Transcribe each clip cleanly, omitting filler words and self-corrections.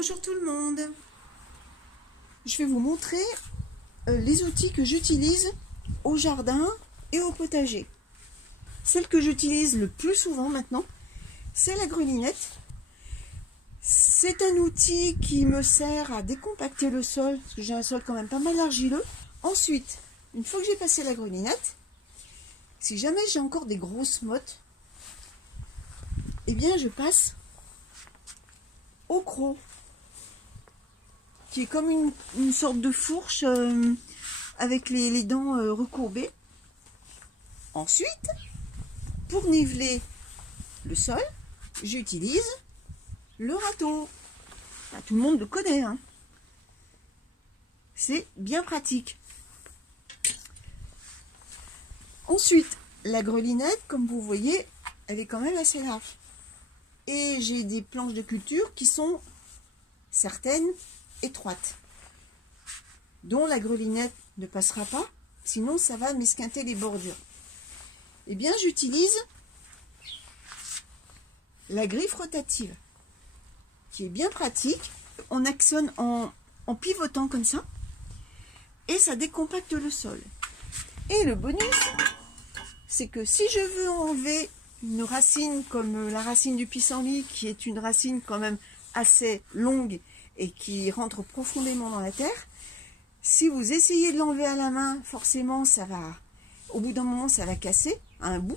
Bonjour tout le monde. Je vais vous montrer les outils que j'utilise au jardin et au potager. Celle que j'utilise le plus souvent maintenant, c'est la grelinette. C'est un outil qui me sert à décompacter le sol, parce que j'ai un sol quand même pas mal argileux. Ensuite, une fois que j'ai passé la grelinette, si jamais j'ai encore des grosses mottes, eh bien je passe au croc, qui est comme une sorte de fourche avec les dents recourbées. Ensuite, pour niveler le sol, j'utilise le râteau. Bah, tout le monde le connaît, hein. C'est bien pratique. Ensuite, la grelinette, comme vous voyez, elle est quand même assez large. Et j'ai des planches de culture qui sont certaines étroites, dont la grelinette ne passera pas, sinon ça va m'esquinter les bordures. Eh bien, j'utilise la griffe rotative, qui est bien pratique. On actionne en pivotant comme ça, et ça décompacte le sol. Et le bonus, c'est que si je veux enlever une racine comme la racine du pissenlit, qui est une racine quand même assez longue et qui rentre profondément dans la terre, si vous essayez de l'enlever à la main, forcément ça va, au bout d'un moment ça va casser à un bout.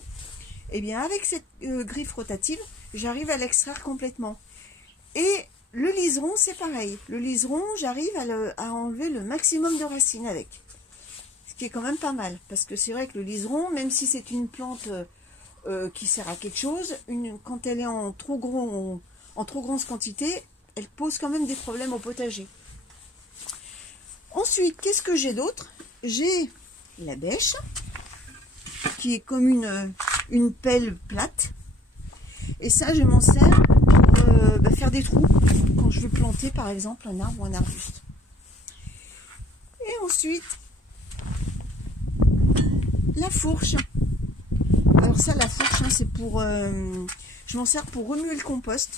Et bien avec cette griffe rotative, j'arrive à l'extraire complètement. Et le liseron, c'est pareil. Le liseron, j'arrive à enlever le maximum de racines avec, ce qui est quand même pas mal, parce que c'est vrai que le liseron, même si c'est une plante qui sert à quelque chose, quand elle est en trop grosse quantité, elle pose quand même des problèmes au potager. Ensuite, qu'est-ce que j'ai d'autre? J'ai la bêche, qui est comme une pelle plate. Et ça, je m'en sers pour faire des trous quand je veux planter, par exemple, un arbre ou un arbuste. Et ensuite, la fourche. Alors ça, la fourche, hein, c'est pour... je m'en sers pour remuer le compost.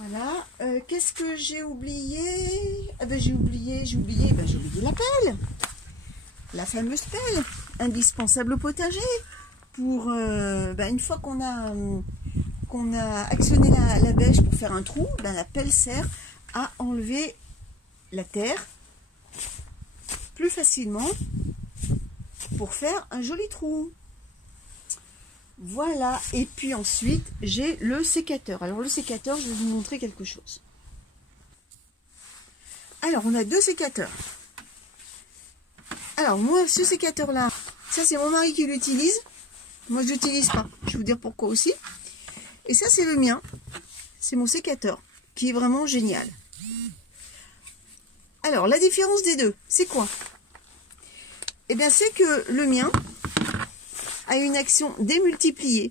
Voilà. Qu'est-ce que j'ai oublié? Ah ben j'ai oublié la pelle. La fameuse pelle, indispensable au potager. Pour une fois qu'on a actionné la bêche pour faire un trou, la pelle sert à enlever la terre plus facilement pour faire un joli trou. Voilà, et puis ensuite j'ai le sécateur. Alors le sécateur, je vais vous montrer quelque chose. Alors on a deux sécateurs. Alors moi, ce sécateur là, ça c'est mon mari qui l'utilise. Moi je l'utilise pas, je vais vous dire pourquoi aussi. Et ça c'est le mien, c'est mon sécateur, qui est vraiment génial. Alors la différence des deux, c'est quoi? Eh bien c'est que le mien a une action démultipliée.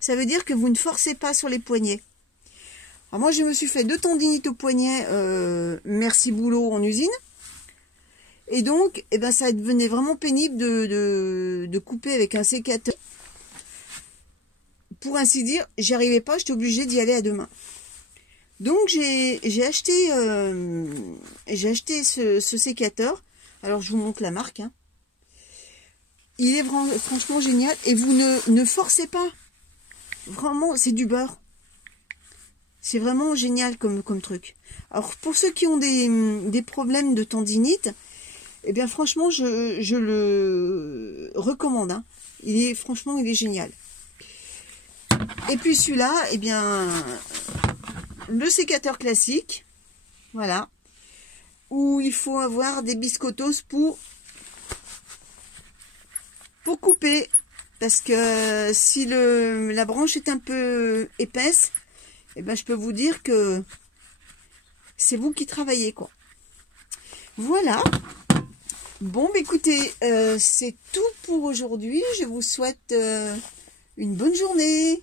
Ça veut dire que vous ne forcez pas sur les poignets. Alors moi je me suis fait 2 tendinites au poignet, merci boulot en usine. Et donc ça devenait vraiment pénible de couper avec un sécateur. Pour ainsi dire, j'y arrivais pas, j'étais obligée d'y aller à 2 mains. Donc j'ai acheté ce sécateur. Alors je vous montre la marque, hein. Il est franchement génial, et vous ne forcez pas. Vraiment, c'est du beurre. C'est vraiment génial comme truc. Alors pour ceux qui ont des problèmes de tendinite, eh bien franchement je le recommande, hein. Franchement il est génial. Et puis celui-là, eh bien le sécateur classique, voilà, où il faut avoir des biscottos pour couper, parce que si la branche est un peu épaisse, eh ben je peux vous dire que c'est vous qui travaillez, quoi. Voilà. Bon, écoutez, c'est tout pour aujourd'hui. Je vous souhaite une bonne journée.